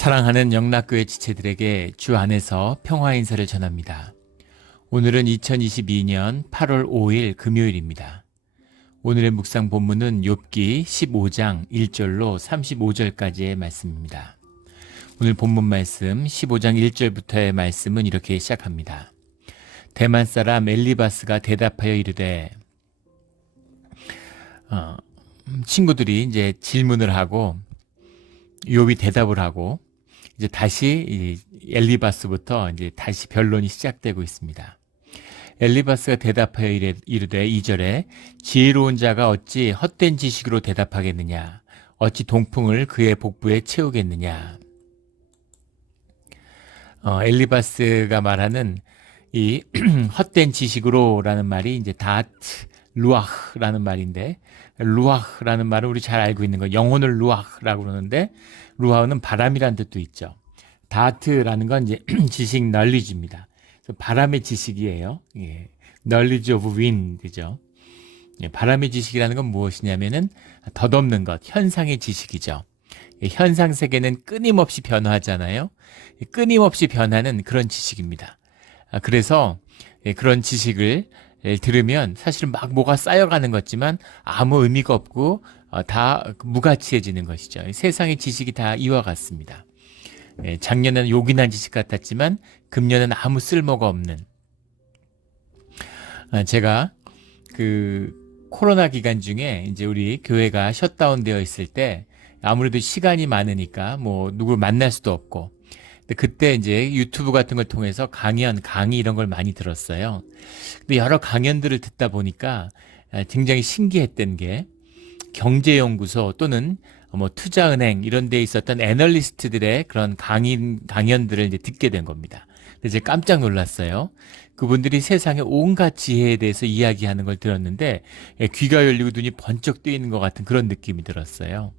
사랑하는 영락교회 지체들에게 주 안에서 평화 인사를 전합니다. 오늘은 2022년 8월 5일 금요일입니다. 오늘의 묵상 본문은 욥기 15장 1절로 35절까지의 말씀입니다. 오늘 본문 말씀 15장 1절부터의 말씀은 이렇게 시작합니다. 대만 사람 엘리바스가 대답하여 이르되, 친구들이 이제 질문을 하고 욥이 대답을 하고 이제 다시 엘리바스부터 이제 다시 변론이 시작되고 있습니다. 엘리바스가 대답하여 이르되 2절에 지혜로운 자가 어찌 헛된 지식으로 대답하겠느냐, 어찌 동풍을 그의 복부에 채우겠느냐. 엘리바스가 말하는 이 헛된 지식으로라는 말이 이제 다트 루아흐라는 말인데, 루아흐라는 말은 우리 잘 알고 있는 거, 영혼을 루아흐라고 그러는데 루아흐는 바람이라는 뜻도 있죠. 다트라는 건 이제 지식 knowledge입니다. 그래서 바람의 지식이에요. 예. knowledge of wind죠. 예. 바람의 지식이라는 건 무엇이냐면은 덧없는 것, 현상의 지식이죠. 예. 현상 세계는 끊임없이 변화하잖아요. 예. 끊임없이 변하는 그런 지식입니다. 그래서 예. 그런 지식을 들으면 사실은 막 뭐가 쌓여가는 것지만 아무 의미가 없고 다 무가치해지는 것이죠. 세상의 지식이 다 이와 같습니다. 작년에는 요긴한 지식 같았지만 금년은 아무 쓸모가 없는. 제가 그 코로나 기간 중에 이제 우리 교회가 셧다운 되어 있을 때 아무래도 시간이 많으니까 뭐 누굴 만날 수도 없고, 그때 이제 유튜브 같은 걸 통해서 강의 이런 걸 많이 들었어요. 근데 여러 강연들을 듣다 보니까 굉장히 신기했던 게, 경제연구소 또는 뭐 투자은행 이런 데 있었던 애널리스트들의 그런 강연들을 이제 듣게 된 겁니다. 그래서 제가 깜짝 놀랐어요. 그분들이 세상의 온갖 지혜에 대해서 이야기하는 걸 들었는데 귀가 열리고 눈이 번쩍 뜨이는 것 같은 그런 느낌이 들었어요.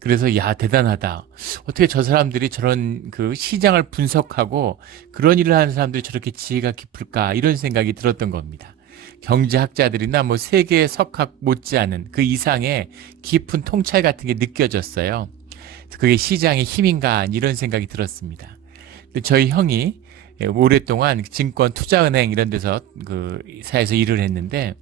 그래서 야, 대단하다. 어떻게 저 사람들이 저런 그 시장을 분석하고 그런 일을 하는 사람들이 저렇게 지혜가 깊을까, 이런 생각이 들었던 겁니다. 경제학자들이나 뭐 세계 석학 못지않은 그 이상의 깊은 통찰 같은 게 느껴졌어요. 그게 시장의 힘인가, 이런 생각이 들었습니다. 근데 저희 형이 오랫동안 증권 투자은행 이런 데서 그 사에서 일을 했는데,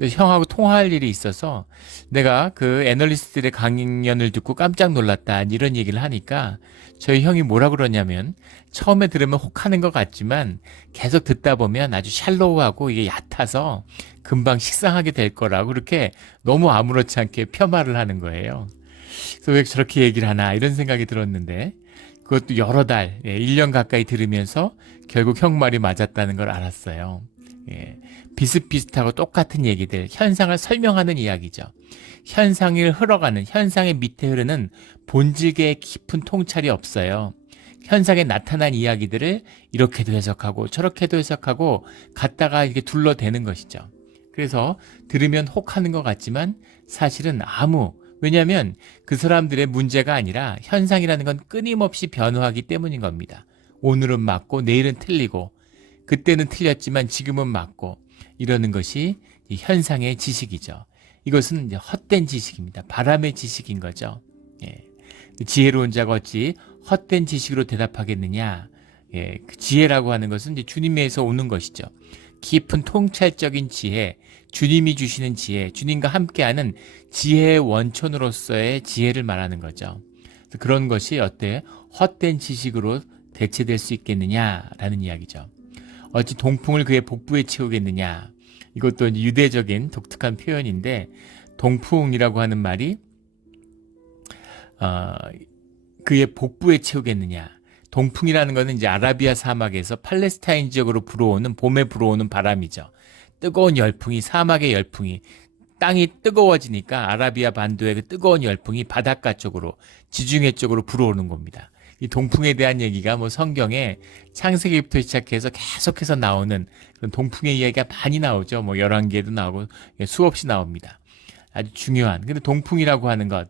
형하고 통화할 일이 있어서 내가 그 애널리스트들의 강연을 듣고 깜짝 놀랐다, 이런 얘기를 하니까 저희 형이 뭐라 그러냐면, 처음에 들으면 혹하는 것 같지만 계속 듣다 보면 아주 샬로우하고 이게 얕아서 금방 식상하게 될 거라고 그렇게 너무 아무렇지 않게 폄하를 하는 거예요. 그래서 왜 저렇게 얘기를 하나, 이런 생각이 들었는데, 그것도 여러 달, 1년 가까이 들으면서 결국 형 말이 맞았다는 걸 알았어요. 비슷비슷하고 똑같은 얘기들, 현상을 설명하는 이야기죠. 현상을 흘러가는, 현상의 밑에 흐르는 본질의 깊은 통찰이 없어요. 현상에 나타난 이야기들을 이렇게도 해석하고 저렇게도 해석하고 갖다가 이렇게 둘러대는 것이죠. 그래서 들으면 혹하는 것 같지만 사실은 왜냐하면 그 사람들의 문제가 아니라 현상이라는 건 끊임없이 변화하기 때문인 겁니다. 오늘은 맞고 내일은 틀리고, 그때는 틀렸지만 지금은 맞고, 이러는 것이 이 현상의 지식이죠. 이것은 이제 헛된 지식입니다. 바람의 지식인 거죠. 지혜로운 자가 어찌 헛된 지식으로 대답하겠느냐. 그 지혜라고 하는 것은 이제 주님에서 오는 것이죠. 깊은 통찰적인 지혜, 주님이 주시는 지혜, 주님과 함께하는 지혜의 원천으로서의 지혜를 말하는 거죠. 그런 것이 헛된 지식으로 대체될 수 있겠느냐라는 이야기죠. 어찌 동풍을 그의 복부에 채우겠느냐. 이것도 유대적인 독특한 표현인데, 동풍이라고 하는 말이 그의 복부에 채우겠느냐. 동풍이라는 것은 이제 아라비아 사막에서 팔레스타인 지역으로 불어오는, 봄에 불어오는 바람이죠. 뜨거운 열풍이, 사막의 열풍이, 땅이 뜨거워지니까 아라비아 반도의 그 뜨거운 열풍이 바닷가 쪽으로, 지중해 쪽으로 불어오는 겁니다. 이 동풍에 대한 얘기가 뭐 성경에 창세기부터 시작해서 계속해서 나오는 그런 동풍의 이야기가 많이 나오죠. 뭐 열왕기에도 나오고 수없이 나옵니다. 아주 중요한. 근데 동풍이라고 하는 것,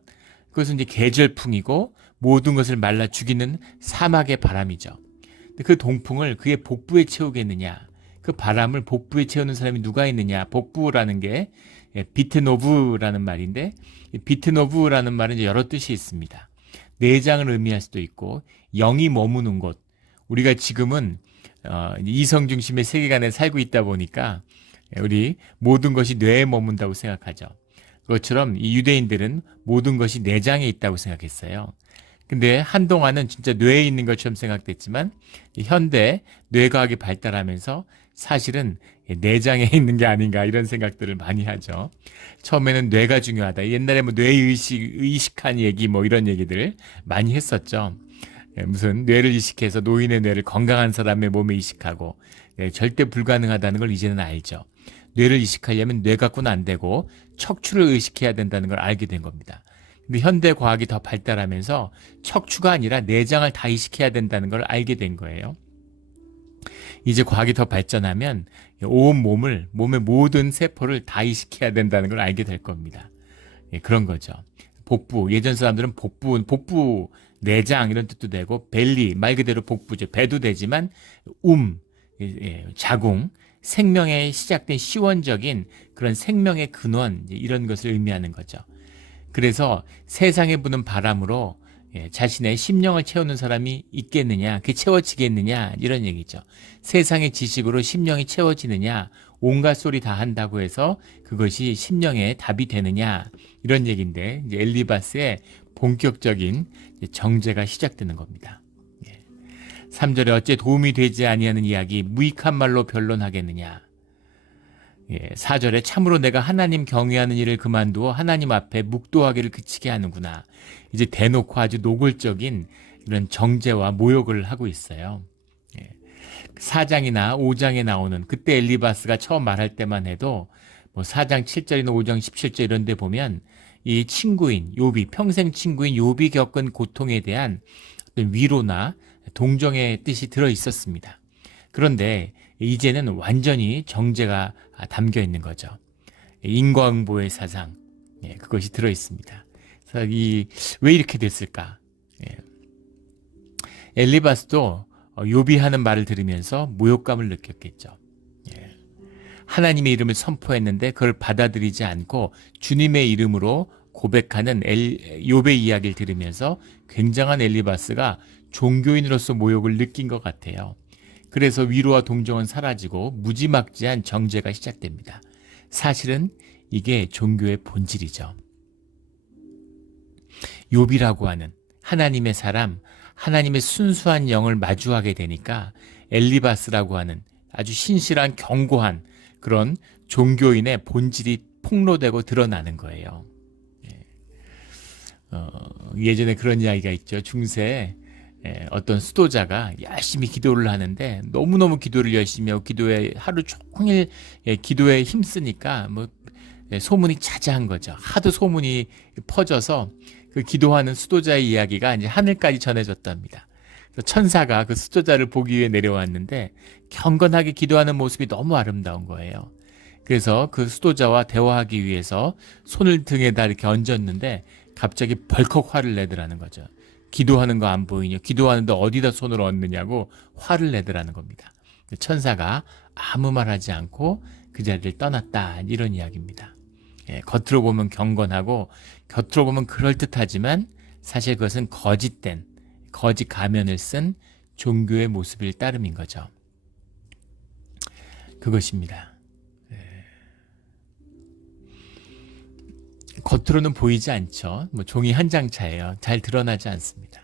그것은 이제 계절풍이고 모든 것을 말라 죽이는 사막의 바람이죠. 근데 그 동풍을 그의 복부에 채우겠느냐, 그 바람을 복부에 채우는 사람이 누가 있느냐. 복부라는 게 비트노브라는 말인데, 비트노브라는 말은 이제 여러 뜻이 있습니다. 내장을 의미할 수도 있고 영이 머무는 곳. 우리가 지금은 이성 중심의 세계관에 살고 있다 보니까 우리 모든 것이 뇌에 머문다고 생각하죠. 그것처럼 이 유대인들은 모든 것이 내장에 있다고 생각했어요. 근데 한동안은 진짜 뇌에 있는 것처럼 생각됐지만 현대 뇌과학이 발달하면서 사실은 내장에 있는 게 아닌가 이런 생각들을 많이 하죠. 처음에는 뇌가 중요하다. 옛날에 뭐 의식한 얘기 뭐 이런 얘기들 많이 했었죠. 무슨 뇌를 이식해서 노인의 뇌를 건강한 사람의 몸에 이식하고 절대 불가능하다는 걸 이제는 알죠. 뇌를 이식하려면 뇌 갖고는 안 되고 척추를 의식해야 된다는 걸 알게 된 겁니다. 근데 현대 과학이 더 발달하면서 척추가 아니라 내장을 다 이식해야 된다는 걸 알게 된 거예요. 이제 과학이 더 발전하면 온 몸의 모든 세포를 다 이식해야 된다는 걸 알게 될 겁니다. 그런 거죠. 복부, 예전 사람들은 복부, 내장 이런 뜻도 되고 벨리, 말 그대로 복부죠. 배도 되지만 자궁, 생명의 시작된 시원적인 그런 생명의 근원 이런 것을 의미하는 거죠. 그래서 세상에 부는 바람으로 자신의 심령을 채우는 사람이 있겠느냐, 그게 채워지겠느냐 이런 얘기죠. 세상의 지식으로 심령이 채워지느냐, 온갖 소리 다 한다고 해서 그것이 심령의 답이 되느냐 이런 얘기인데 이제 엘리바스의 본격적인 정죄가 시작되는 겁니다. 3절에 어째 도움이 되지 아니하는 이야기 무익한 말로 변론하겠느냐. 4절에 참으로 내가 하나님 경외하는 일을 그만두어 하나님 앞에 묵도하기를 그치게 하는구나. 이제 대놓고 아주 노골적인 이런 정죄와 모욕을 하고 있어요. 4장이나 5장에 나오는 그때 엘리바스가 처음 말할 때만 해도 뭐 4장 7절이나 5장 17절 이런 데 보면 이 친구인 욥이 평생 친구인 욥이 겪은 고통에 대한 어떤 위로나 동정의 뜻이 들어 있었습니다. 그런데 이제는 완전히 정죄가 담겨 있는 거죠. 인과응보의 사상, 그것이 들어 있습니다. 그래서 왜 이렇게 됐을까? 엘리바스도 욥이 하는 말을 들으면서 모욕감을 느꼈겠죠. 하나님의 이름을 선포했는데 그걸 받아들이지 않고 주님의 이름으로 고백하는 욥의 이야기를 들으면서 굉장한 엘리바스가 종교인으로서 모욕을 느낀 것 같아요. 그래서 위로와 동정은 사라지고 무지막지한 정죄가 시작됩니다. 사실은 이게 종교의 본질이죠. 욥이라고 하는 하나님의 사람, 하나님의 순수한 영을 마주하게 되니까 엘리바스라고 하는 아주 신실한 견고한 그런 종교인의 본질이 폭로되고 드러나는 거예요. 예전에 그런 이야기가 있죠. 중세에 어떤 수도자가 열심히 기도를 하는데 너무너무 기도를 열심히 하고 기도에 하루 종일 기도에 힘쓰니까 뭐 소문이 자자한 거죠. 하도 소문이 퍼져서 그 기도하는 수도자의 이야기가 이제 하늘까지 전해졌답니다. 그래서 천사가 그 수도자를 보기 위해 내려왔는데 경건하게 기도하는 모습이 너무 아름다운 거예요. 그래서 그 수도자와 대화하기 위해서 손을 등에다 이렇게 얹었는데 갑자기 벌컥 화를 내더라는 거죠. 기도하는 거 안 보이냐? 기도하는데 어디다 손을 얹느냐고 화를 내더라는 겁니다. 천사가 아무 말 하지 않고 그 자리를 떠났다. 이런 이야기입니다. 겉으로 보면 경건하고 겉으로 보면 그럴듯하지만 사실 그것은 거짓된 거짓 가면을 쓴 종교의 모습일 따름인 거죠. 그것입니다. 겉으로는 보이지 않죠. 뭐 종이 한 장 차예요. 잘 드러나지 않습니다.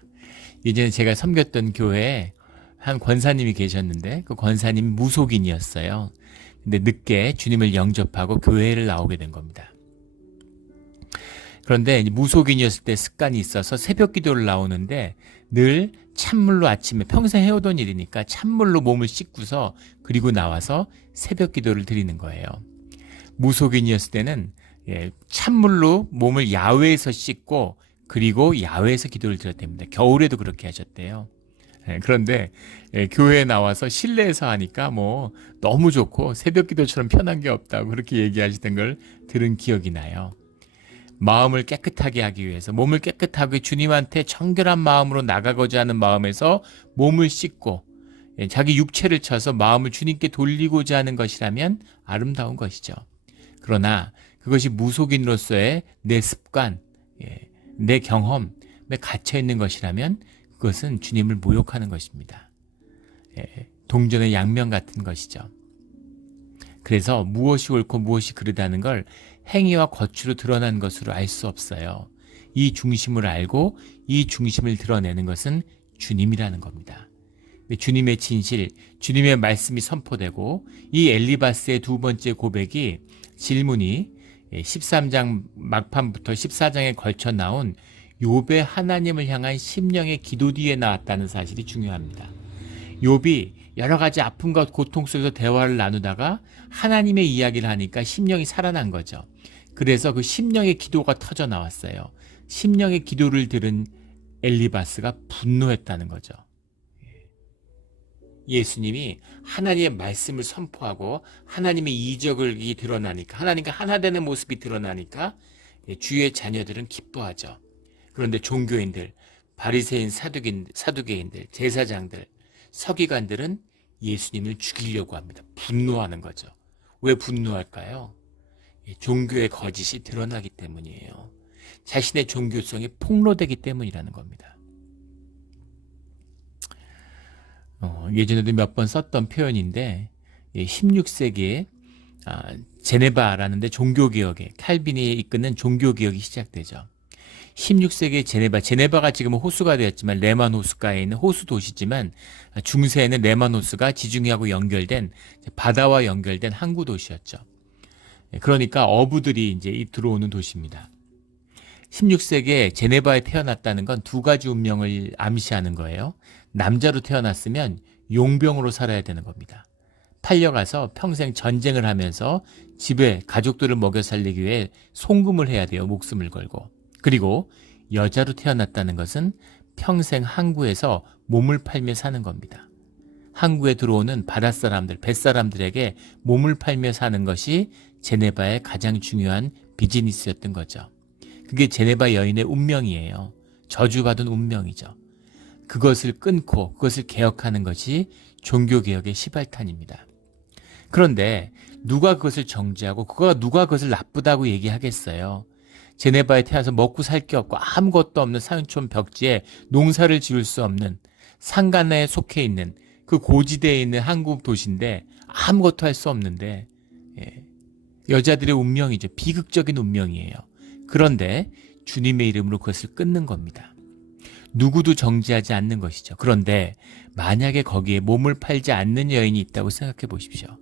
예전에 제가 섬겼던 교회에 한 권사님이 계셨는데 그 권사님이 무속인이었어요. 근데 늦게 주님을 영접하고 교회를 나오게 된 겁니다. 그런데 무속인이었을 때 습관이 있어서 새벽 기도를 나오는데 늘 찬물로 아침에 평생 해오던 일이니까 찬물로 몸을 씻고서 그리고 나와서 새벽 기도를 드리는 거예요. 무속인이었을 때는 찬물로 몸을 야외에서 씻고 그리고 야외에서 기도를 드렸답니다. 겨울에도 그렇게 하셨대요. 그런데 교회에 나와서 실내에서 하니까 뭐 너무 좋고 새벽 기도처럼 편한 게 없다고 그렇게 얘기하시던 걸 들은 기억이 나요. 마음을 깨끗하게 하기 위해서 몸을 깨끗하게 주님한테 청결한 마음으로 나가고자 하는 마음에서 몸을 씻고 자기 육체를 쳐서 마음을 주님께 돌리고자 하는 것이라면 아름다운 것이죠. 그러나 그것이 무속인으로서의 내 습관, 내 경험, 갇혀 있는 것이라면 그것은 주님을 모욕하는 것입니다. 동전의 양면 같은 것이죠. 그래서 무엇이 옳고 무엇이 그르다는 걸 행위와 거취로 드러난 것으로 알 수 없어요. 이 중심을 알고 이 중심을 드러내는 것은 주님이라는 겁니다. 주님의 진실, 주님의 말씀이 선포되고 이 엘리바스의 두 번째 고백이 질문이 13장 막판부터 14장에 걸쳐 나온 욥의 하나님을 향한 심령의 기도 뒤에 나왔다는 사실이 중요합니다. 욥이 여러 가지 아픔과 고통 속에서 대화를 나누다가 하나님의 이야기를 하니까 심령이 살아난 거죠. 그래서 그 심령의 기도가 터져 나왔어요. 심령의 기도를 들은 엘리바스가 분노했다는 거죠. 예수님이 하나님의 말씀을 선포하고 하나님의 이적이 드러나니까, 하나님과 하나 되는 모습이 드러나니까 주의 자녀들은 기뻐하죠. 그런데 종교인들, 바리새인, 사두개인들, 제사장들, 서기관들은 예수님을 죽이려고 합니다. 분노하는 거죠. 왜 분노할까요? 종교의 거짓이 드러나기 때문이에요. 자신의 종교성이 폭로되기 때문이라는 겁니다. 예전에도 몇 번 썼던 표현인데 16세기에 제네바라는 데 종교개혁에 칼빈이 이끄는 종교개혁이 시작되죠. 16세기의 제네바가 지금은 호수가 되었지만 레만 호수가에 있는 호수 도시지만 중세에는 레만 호수가 지중해하고 연결된 바다와 연결된 항구 도시였죠. 그러니까 어부들이 이제 들어오는 도시입니다. 16세기에 제네바에 태어났다는 건 두 가지 운명을 암시하는 거예요. 남자로 태어났으면 용병으로 살아야 되는 겁니다. 팔려가서 평생 전쟁을 하면서 집에 가족들을 먹여 살리기 위해 송금을 해야 돼요. 목숨을 걸고. 그리고 여자로 태어났다는 것은 평생 항구에서 몸을 팔며 사는 겁니다. 항구에 들어오는 바닷사람들, 뱃사람들에게 몸을 팔며 사는 것이 제네바의 가장 중요한 비즈니스였던 거죠. 그게 제네바 여인의 운명이에요. 저주받은 운명이죠. 그것을 끊고 그것을 개혁하는 것이 종교개혁의 시발탄입니다. 그런데 누가 그것을 정죄하고 누가 그것을 나쁘다고 얘기하겠어요. 제네바에 태어나서 먹고 살 게 없고 아무것도 없는 산촌 벽지에 농사를 지을 수 없는 산간에 속해 있는 그 고지대에 있는 한국 도시인데 아무것도 할 수 없는데 여자들의 운명이죠. 비극적인 운명이에요. 그런데 주님의 이름으로 그것을 끊는 겁니다. 누구도 정죄하지 않는 것이죠. 그런데 만약에 거기에 몸을 팔지 않는 여인이 있다고 생각해 보십시오.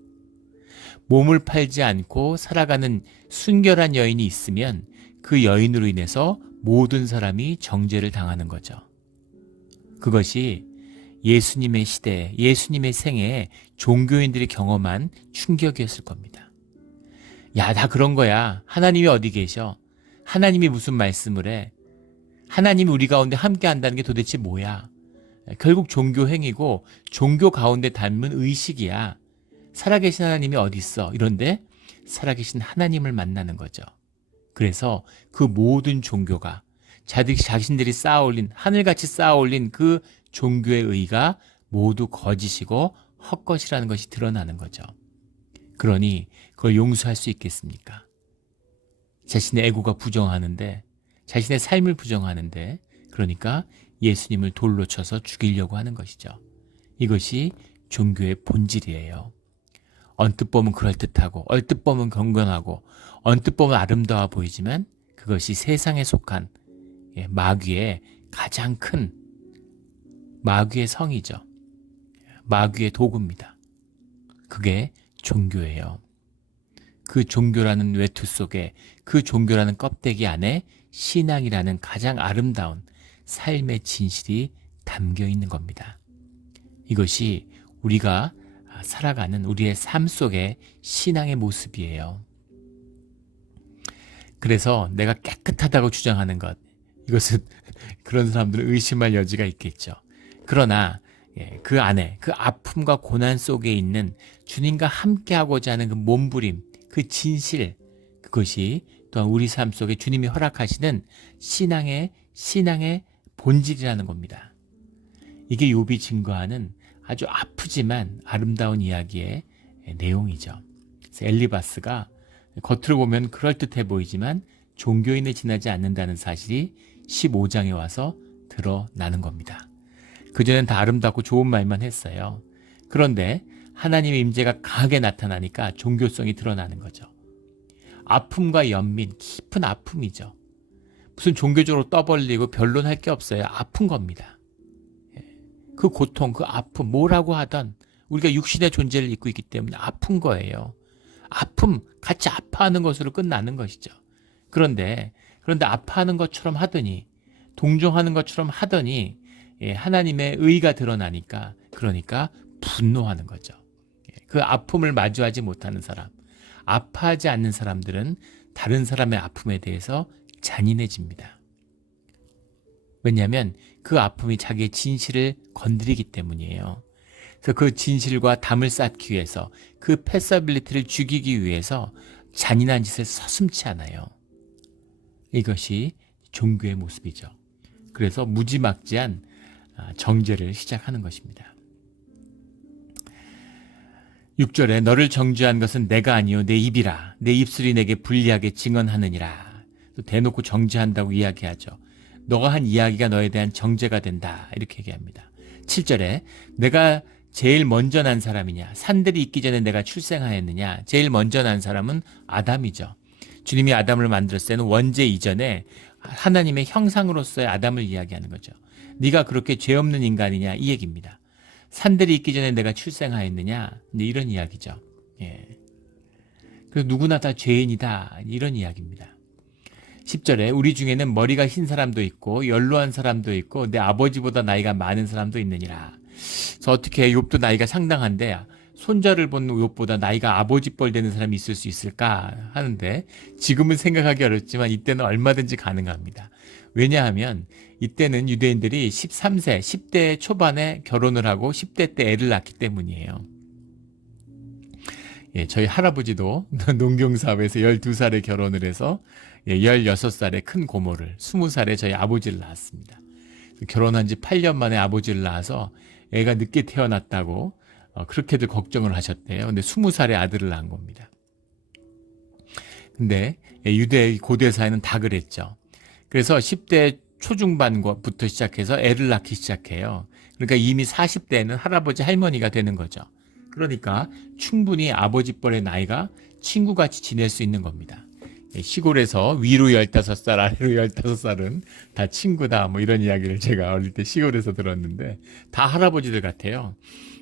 몸을 팔지 않고 살아가는 순결한 여인이 있으면 그 여인으로 인해서 모든 사람이 정죄를 당하는 거죠. 그것이 예수님의 시대에, 예수님의 생애에 종교인들이 경험한 충격이었을 겁니다. 야, 다 그런 거야. 하나님이 어디 계셔? 하나님이 무슨 말씀을 해? 하나님이 우리 가운데 함께 한다는 게 도대체 뭐야? 결국 종교 행위고 종교 가운데 담은 의식이야. 살아계신 하나님이 어디 있어? 이런데 살아계신 하나님을 만나는 거죠. 그래서 그 모든 종교가 자신들이 쌓아올린, 하늘같이 쌓아올린 그 종교의 의가 모두 거짓이고 헛것이라는 것이 드러나는 거죠. 그러니 그걸 용서할 수 있겠습니까? 자신의 에고가 부정하는데, 자신의 삶을 부정하는데, 그러니까 예수님을 돌로 쳐서 죽이려고 하는 것이죠. 이것이 종교의 본질이에요. 언뜻 보면 그럴듯하고, 얼뜻 보면 경건하고, 언뜻 보면 아름다워 보이지만 그것이 세상에 속한 마귀의 가장 큰 마귀의 성이죠. 마귀의 도구입니다. 그게 종교예요. 그 종교라는 외투 속에, 그 종교라는 껍데기 안에 신앙이라는 가장 아름다운 삶의 진실이 담겨 있는 겁니다. 이것이 우리가 살아가는 우리의 삶 속의 신앙의 모습이에요. 그래서 내가 깨끗하다고 주장하는 것, 이것은 그런 사람들은 의심할 여지가 있겠죠. 그러나 그 안에, 그 아픔과 고난 속에 있는 주님과 함께하고자 하는 그 몸부림, 그 진실, 그것이 또한 우리 삶 속에 주님이 허락하시는 신앙의 본질이라는 겁니다. 이게 욥이 증거하는 아주 아프지만 아름다운 이야기의 내용이죠. 그래서 엘리바스가 겉으로 보면 그럴듯해 보이지만 종교인에 지나지 않는다는 사실이 15장에 와서 드러나는 겁니다. 그전엔 다 아름답고 좋은 말만 했어요. 그런데 하나님의 임재가 강하게 나타나니까 종교성이 드러나는 거죠. 아픔과 연민, 깊은 아픔이죠. 무슨 종교적으로 떠벌리고 변론할 게 없어요. 아픈 겁니다. 그 고통, 그 아픔, 뭐라고 하던 우리가 육신의 존재를 입고 있기 때문에 아픈 거예요. 아픔, 같이 아파하는 것으로 끝나는 것이죠. 그런데 아파하는 것처럼 하더니, 동정하는 것처럼 하더니 하나님의 의가 드러나니까, 그러니까 분노하는 거죠. 그 아픔을 마주하지 못하는 사람, 아파하지 않는 사람들은 다른 사람의 아픔에 대해서 잔인해집니다. 왜냐하면 그 아픔이 자기의 진실을 건드리기 때문이에요. 그래서 그 진실과 담을 쌓기 위해서, 그 패서빌리티를 죽이기 위해서 잔인한 짓을 서슴지 않아요. 이것이 종교의 모습이죠. 그래서 무지막지한 정죄를 시작하는 것입니다. 6절에 너를 정죄한 것은 내가 아니요 내 입이라. 내 입술이 내게 불리하게 증언하느니라. 또 대놓고 정죄한다고 이야기하죠. 너가 한 이야기가 너에 대한 정죄가 된다. 이렇게 얘기합니다. 7절에 내가 제일 먼저 난 사람이냐? 산들이 있기 전에 내가 출생하였느냐? 제일 먼저 난 사람은 아담이죠. 주님이 아담을 만들었을 때는 원죄 이전에 하나님의 형상으로서의 아담을 이야기하는 거죠. 네가 그렇게 죄 없는 인간이냐? 이 얘기입니다. 산들이 있기 전에 내가 출생하였느냐? 이런 이야기죠. 그래서 누구나 다 죄인이다. 이런 이야기입니다. 10절에 우리 중에는 머리가 흰 사람도 있고 연로한 사람도 있고 내 아버지보다 나이가 많은 사람도 있느니라. 그래서 어떻게 욥도 나이가 상당한데 손자를 본 욥보다 나이가 아버지 뻘 되는 사람이 있을 수 있을까 하는데, 지금은 생각하기 어렵지만 이때는 얼마든지 가능합니다. 왜냐하면 이때는 유대인들이 13세, 10대 초반에 결혼을 하고 10대 때 애를 낳기 때문이에요. 저희 할아버지도 농경사업에서 12살에 결혼을 해서 16살에 큰 고모를, 20살에 저희 아버지를 낳았습니다. 결혼한 지 8년 만에 아버지를 낳아서 애가 늦게 태어났다고 그렇게들 걱정을 하셨대요. 근데 20살에 아들을 낳은 겁니다. 근데 유대 고대 사회는 다 그랬죠. 그래서 10대 초중반부터 시작해서 애를 낳기 시작해요. 그러니까 이미 40대에는 할아버지 할머니가 되는 거죠. 그러니까 충분히 아버지 뻘의 나이가 친구같이 지낼 수 있는 겁니다. 시골에서 위로 15살, 아래로 15살은 다 친구다, 뭐 이런 이야기를 제가 어릴 때 시골에서 들었는데, 다 할아버지들 같아요.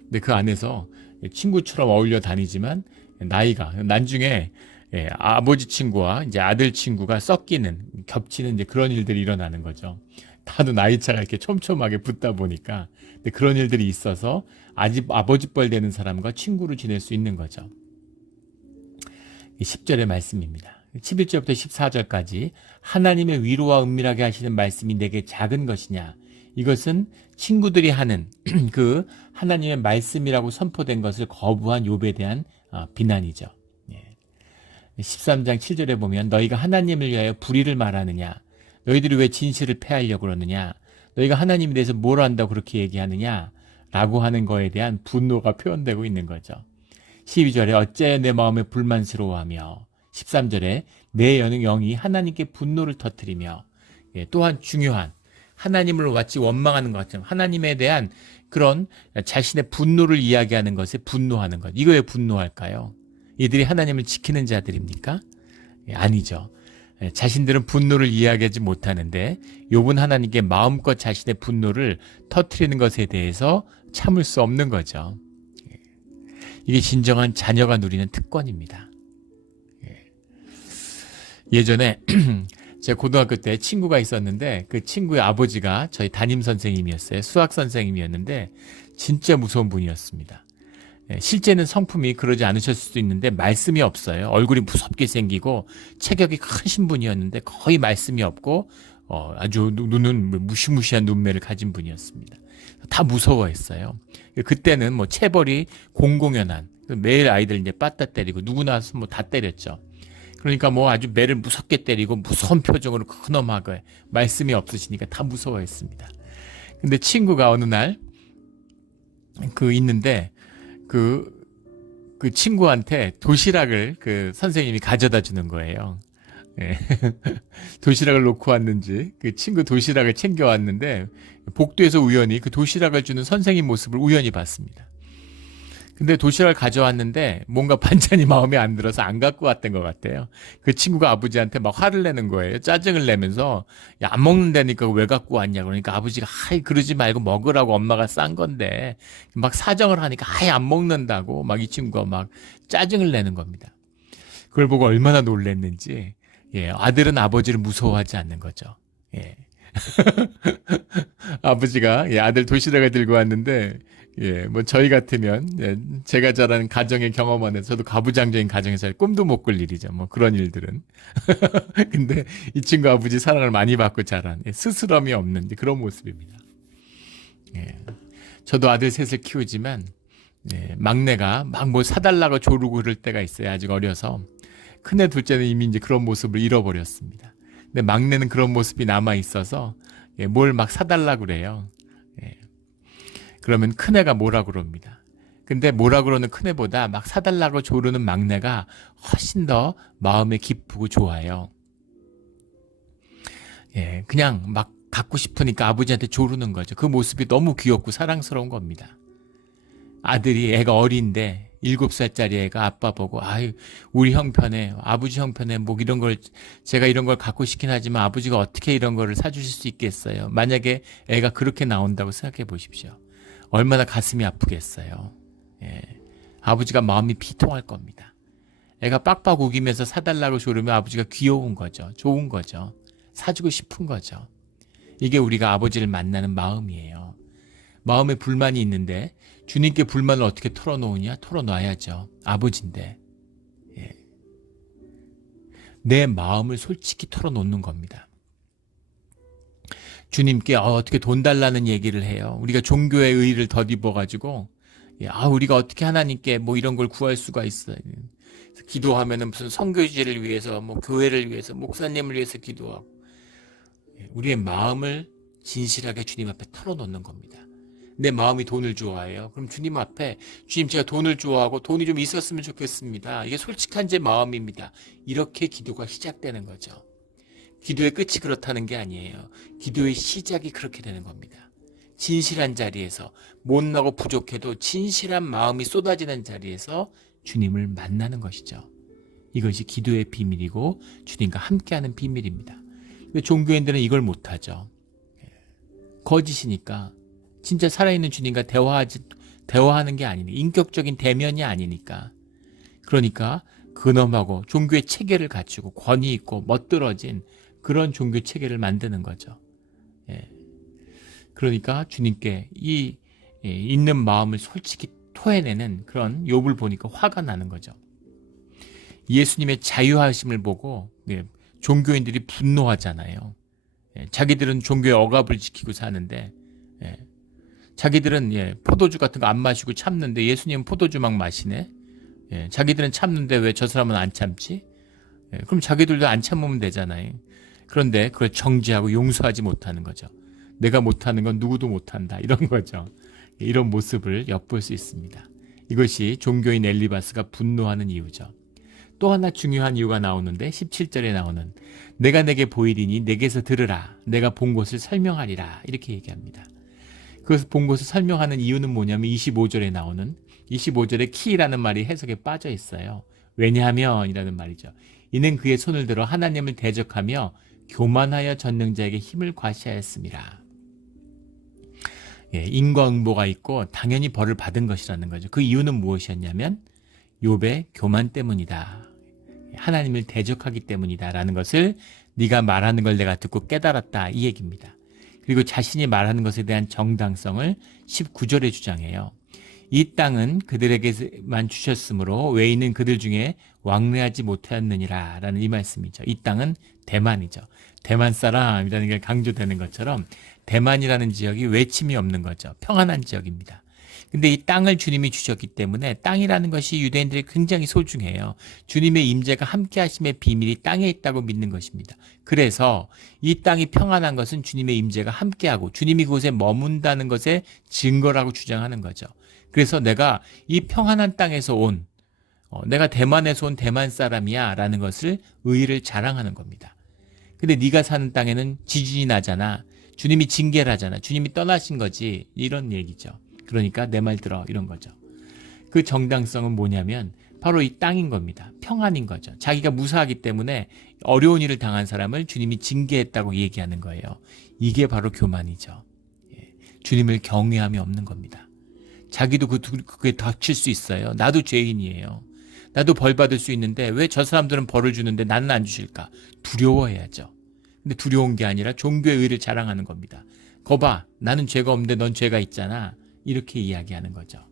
근데 그 안에서 친구처럼 어울려 다니지만 나이가 나중에 아버지 친구와 이제 아들 친구가 섞이는, 겹치는 이제 그런 일들이 일어나는 거죠. 다들 나이 차가 이렇게 촘촘하게 붙다 보니까. 근데 그런 일들이 있어서 아직 아버지 뻘 되는 사람과 친구로 지낼 수 있는 거죠. 10절의 말씀입니다. 11절부터 14절까지 하나님의 위로와 은밀하게 하시는 말씀이 내게 작은 것이냐? 이것은 친구들이 하는 그 하나님의 말씀이라고 선포된 것을 거부한 욥에 대한 비난이죠. 13장 7절에 보면 너희가 하나님을 위하여 불의를 말하느냐? 너희들이 왜 진실을 패하려고 그러느냐? 너희가 하나님에 대해서 뭘 안다고 그렇게 얘기하느냐? 라고 하는 거에 대한 분노가 표현되고 있는 거죠. 12절에 어째 내 마음에 불만스러워하며, 13절에 내 영이 하나님께 분노를 터뜨리며, 또한 중요한, 하나님을 마치 원망하는 것처럼 하나님에 대한 그런 자신의 분노를 이야기하는 것에 분노하는 것. 이거 왜 분노할까요? 이들이 하나님을 지키는 자들입니까? 아니죠. 자신들은 분노를 이야기하지 못하는데 욥은 하나님께 마음껏 자신의 분노를 터뜨리는 것에 대해서 참을 수 없는 거죠. 이게 진정한 자녀가 누리는 특권입니다. 예전에 제가 고등학교 때 친구가 있었는데 그 친구의 아버지가 저희 담임 선생님이었어요. 수학 선생님이었는데 진짜 무서운 분이었습니다. 실제는 성품이 그러지 않으셨을 수도 있는데 말씀이 없어요. 얼굴이 무섭게 생기고 체격이 크신 분이었는데 거의 말씀이 없고 아주 눈은 무시무시한 눈매를 가진 분이었습니다. 다 무서워했어요. 그때는 뭐 체벌이 공공연한, 매일 아이들 이제 빠따 때리고 누구나 뭐 다 때렸죠. 그러니까 뭐 아주 매를 무섭게 때리고 무서운 표정으로 근엄하고 말씀이 없으시니까 다 무서워했습니다. 근데 친구가 어느 날 있는데 그 친구한테 도시락을 그 선생님이 가져다 주는 거예요. 예. 도시락을 놓고 왔는지 그 친구 도시락을 챙겨왔는데 복도에서 우연히 그 도시락을 주는 선생님 모습을 우연히 봤습니다. 근데 도시락을 가져왔는데 뭔가 반찬이 마음에 안 들어서 안 갖고 왔던 것 같아요. 그 친구가 아버지한테 막 화를 내는 거예요. 짜증을 내면서 야, 안 먹는다니까 왜 갖고 왔냐 그러니까 아버지가 아이 그러지 말고 먹으라고 엄마가 싼 건데 막 사정을 하니까 아예 안 먹는다고 막 이 친구가 막 짜증을 내는 겁니다. 그걸 보고 얼마나 놀랬는지 예, 아들은 아버지를 무서워하지 않는 거죠. 예. 아버지가 예, 아들 도시락을 들고 왔는데 예, 뭐 저희 같으면 예, 제가 자란 가정의 경험 안에서 저도 가부장적인 가정에서 꿈도 못 꿀 일이죠. 뭐 그런 일들은. 근데 이 친구 아버지 사랑을 많이 받고 자란 예, 스스럼이 없는 그런 모습입니다. 예. 저도 아들 셋을 키우지만 예, 막내가 막 뭐 사달라고 조르고 그럴 때가 있어요. 아직 어려서. 큰애 둘째는 이미 이제 그런 모습을 잃어버렸습니다. 근데 막내는 그런 모습이 남아 있어서 예, 뭘 막 사달라 그래요. 예. 그러면 큰애가 뭐라 그럽니다. 근데 뭐라 그러는 큰애보다 막 사달라고 조르는 막내가 훨씬 더 마음에 기쁘고 좋아요. 예, 그냥 막 갖고 싶으니까 아버지한테 조르는 거죠. 그 모습이 너무 귀엽고 사랑스러운 겁니다. 아들이 애가 어린데 7살짜리 애가 아빠 보고 아유 우리 형편에 아버지 형편에 뭐 이런 걸 제가 이런 걸 갖고 싶긴 하지만 아버지가 어떻게 이런 거를 사주실 수 있겠어요. 만약에 애가 그렇게 나온다고 생각해 보십시오. 얼마나 가슴이 아프겠어요. 예. 아버지가 마음이 비통할 겁니다. 애가 빡빡 우기면서 사달라고 조르면 아버지가 귀여운 거죠. 좋은 거죠. 사주고 싶은 거죠. 이게 우리가 아버지를 만나는 마음이에요. 마음에 불만이 있는데 주님께 불만을 어떻게 털어놓으냐? 털어놔야죠. 아버지인데. 예. 내 마음을 솔직히 털어놓는 겁니다. 주님께 어떻게 돈 달라는 얘기를 해요. 우리가 종교의 의의를 덧입어가지고 우리가 어떻게 하나님께 뭐 이런 걸 구할 수가 있어요. 기도하면은 무슨 선교지를 위해서 뭐 교회를 위해서 목사님을 위해서 기도하고 우리의 마음을 진실하게 주님 앞에 털어놓는 겁니다. 내 마음이 돈을 좋아해요. 그럼 주님 앞에 주님 제가 돈을 좋아하고 돈이 좀 있었으면 좋겠습니다. 이게 솔직한 제 마음입니다. 이렇게 기도가 시작되는 거죠. 기도의 끝이 그렇다는 게 아니에요. 기도의 시작이 그렇게 되는 겁니다. 진실한 자리에서 못나고 부족해도 진실한 마음이 쏟아지는 자리에서 주님을 만나는 것이죠. 이것이 기도의 비밀이고 주님과 함께하는 비밀입니다. 근데 종교인들은 이걸 못하죠. 거짓이니까 진짜 살아있는 주님과 대화하는 게 아니니까 인격적인 대면이 아니니까 그러니까 근엄하고 종교의 체계를 갖추고 권위 있고 멋들어진 그런 종교 체계를 만드는 거죠. 예. 그러니까 주님께 이 있는 마음을 솔직히 토해내는 그런 욥을 보니까 화가 나는 거죠. 예수님의 자유하심을 보고 종교인들이 분노하잖아요. 예. 자기들은 종교의 억압을 지키고 사는데 예. 자기들은 포도주 같은 거 안 마시고 참는데 예수님은 포도주 막 마시네. 예. 자기들은 참는데 왜 저 사람은 안 참지? 예. 그럼 자기들도 안 참으면 되잖아요. 그런데 그걸 정죄하고 용서하지 못하는 거죠. 내가 못하는 건 누구도 못한다. 이런 거죠. 이런 모습을 엿볼 수 있습니다. 이것이 종교인 엘리바스가 분노하는 이유죠. 또 하나 중요한 이유가 나오는데 17절에 나오는 내가 내게 보이리니 내게서 들으라. 내가 본 것을 설명하리라. 이렇게 얘기합니다. 그것을 본 것을 설명하는 이유는 뭐냐면 25절에 나오는 25절에 키라는 말이 해석에 빠져 있어요. 왜냐하면 이라는 말이죠. 이는 그의 손을 들어 하나님을 대적하며 교만하여 전능자에게 힘을 과시하였습니다. 예, 인과응보가 있고 당연히 벌을 받은 것이라는 거죠. 그 이유는 무엇이었냐면 욥의 교만 때문이다. 하나님을 대적하기 때문이다 라는 것을 네가 말하는 걸 내가 듣고 깨달았다 이 얘기입니다. 그리고 자신이 말하는 것에 대한 정당성을 19절에 주장해요. 이 땅은 그들에게만 주셨으므로 외인은 그들 중에 왕래하지 못하였느니라 라는 이 말씀이죠. 이 땅은 대만이죠. 대만 사람이라는 게 강조되는 것처럼 대만이라는 지역이 외침이 없는 거죠. 평안한 지역입니다. 근데 이 땅을 주님이 주셨기 때문에 땅이라는 것이 유대인들이 굉장히 소중해요. 주님의 임재가 함께 하심의 비밀이 땅에 있다고 믿는 것입니다. 그래서 이 땅이 평안한 것은 주님의 임재가 함께하고 주님이 그곳에 머문다는 것의 증거라고 주장하는 거죠. 그래서 내가 이 평안한 땅에서 온 내가 대만에서 온 대만 사람이야 라는 것을 의의를 자랑하는 겁니다. 근데 네가 사는 땅에는 지진이 나잖아. 주님이 징계를 하잖아. 주님이 떠나신 거지. 이런 얘기죠. 그러니까 내 말 들어 이런 거죠. 그 정당성은 뭐냐면 바로 이 땅인 겁니다. 평안인 거죠. 자기가 무사하기 때문에 어려운 일을 당한 사람을 주님이 징계했다고 얘기하는 거예요. 이게 바로 교만이죠. 주님을 경외함이 없는 겁니다. 자기도 그게 닥칠 수 있어요. 나도 죄인이에요. 나도 벌 받을 수 있는데 왜 저 사람들은 벌을 주는데 나는 안 주실까? 두려워해야죠. 근데 두려운 게 아니라 종교의 의를 자랑하는 겁니다. 거봐, 나는 죄가 없는데 넌 죄가 있잖아. 이렇게 이야기하는 거죠.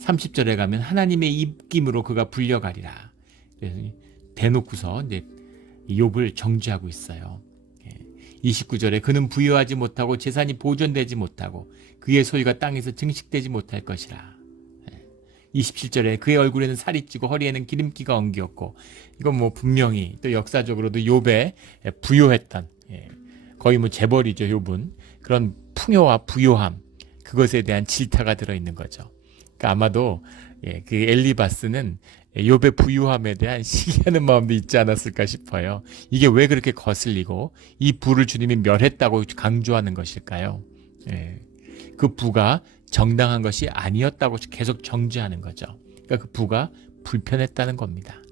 30절에 가면 하나님의 입김으로 그가 불려가리라. 대놓고서 이제 욥을 정죄하고 있어요. 29절에 그는 부유하지 못하고 재산이 보존되지 못하고 그의 소유가 땅에서 증식되지 못할 것이라. 27절에 그의 얼굴에는 살이 찌고 허리에는 기름기가 엉겼고, 이건 뭐 분명히 또 역사적으로도 욥에 부요했던, 거의 뭐 재벌이죠. 욥은 그런 풍요와 부요함, 그것에 대한 질타가 들어있는 거죠. 그러니까 아마도 그 엘리바스는 욥의 부유함에 대한 시기하는 마음도 있지 않았을까 싶어요. 이게 왜 그렇게 거슬리고 이 부를 주님이 멸했다고 강조하는 것일까요? 그 부가 정당한 것이 아니었다고 계속 정죄하는 거죠. 그러니까 그 부가 불편했다는 겁니다.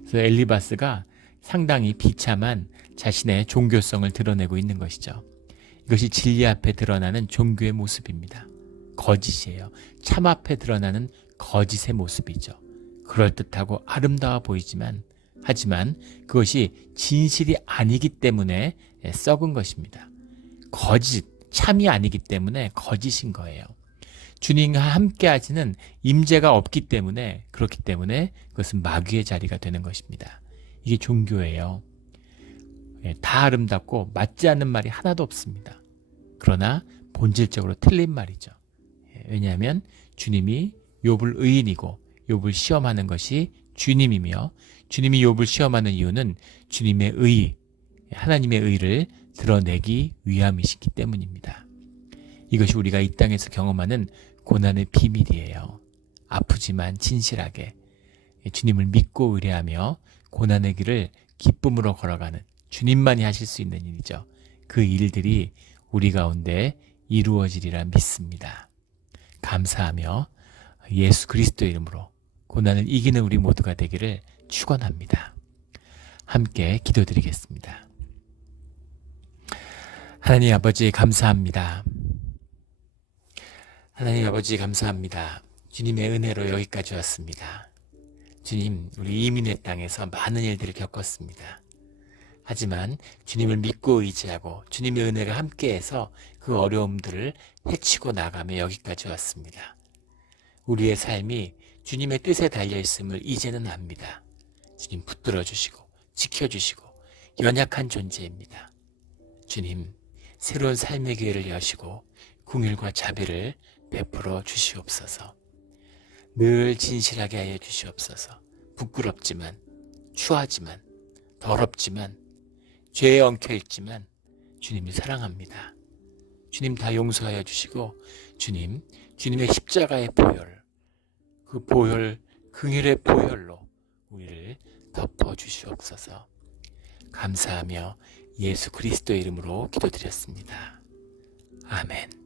그래서 엘리바스가 상당히 비참한 자신의 종교성을 드러내고 있는 것이죠. 이것이 진리 앞에 드러나는 종교의 모습입니다. 거짓이에요. 참 앞에 드러나는 거짓의 모습이죠. 그럴듯하고 아름다워 보이지만, 하지만 그것이 진실이 아니기 때문에 썩은 것입니다. 거짓, 참이 아니기 때문에 거짓인 거예요. 주님과 함께 하시는 임재가 없기 때문에, 그렇기 때문에 그것은 마귀의 자리가 되는 것입니다. 이게 종교예요. 다 아름답고 맞지 않는 말이 하나도 없습니다. 그러나 본질적으로 틀린 말이죠. 왜냐하면 주님이 욥을 의인이고 욥을 시험하는 것이 주님이며, 주님이 욥을 시험하는 이유는 주님의 의, 하나님의 의를 드러내기 위함이시기 때문입니다. 이것이 우리가 이 땅에서 경험하는 고난의 비밀이에요. 아프지만 진실하게 주님을 믿고 의뢰하며 고난의 길을 기쁨으로 걸어가는, 주님만이 하실 수 있는 일이죠. 그 일들이 우리 가운데 이루어지리라 믿습니다. 감사하며 예수 그리스도의 이름으로 고난을 이기는 우리 모두가 되기를 축원합니다. 함께 기도드리겠습니다. 하나님 아버지 감사합니다. 하나님 아버지 감사합니다. 주님의 은혜로 여기까지 왔습니다. 주님, 우리 이민의 땅에서 많은 일들을 겪었습니다. 하지만 주님을 믿고 의지하고 주님의 은혜가 함께해서 그 어려움들을 헤치고 나가며 여기까지 왔습니다. 우리의 삶이 주님의 뜻에 달려있음을 이제는 압니다. 주님 붙들어 주시고 지켜주시고 연약한 존재입니다. 주님, 새로운 삶의 기회를 여시고 긍휼과 자비를 베풀어 주시옵소서. 늘 진실하게 하여 주시옵소서. 부끄럽지만, 추하지만, 더럽지만, 죄에 엉켜있지만 주님이 사랑합니다. 주님 다 용서하여 주시고, 주님, 주님의 십자가의 보혈, 그 보혈, 긍휼의 보혈로 우리를 덮어 주시옵소서. 감사하며 예수 그리스도의 이름으로 기도드렸습니다. 아멘.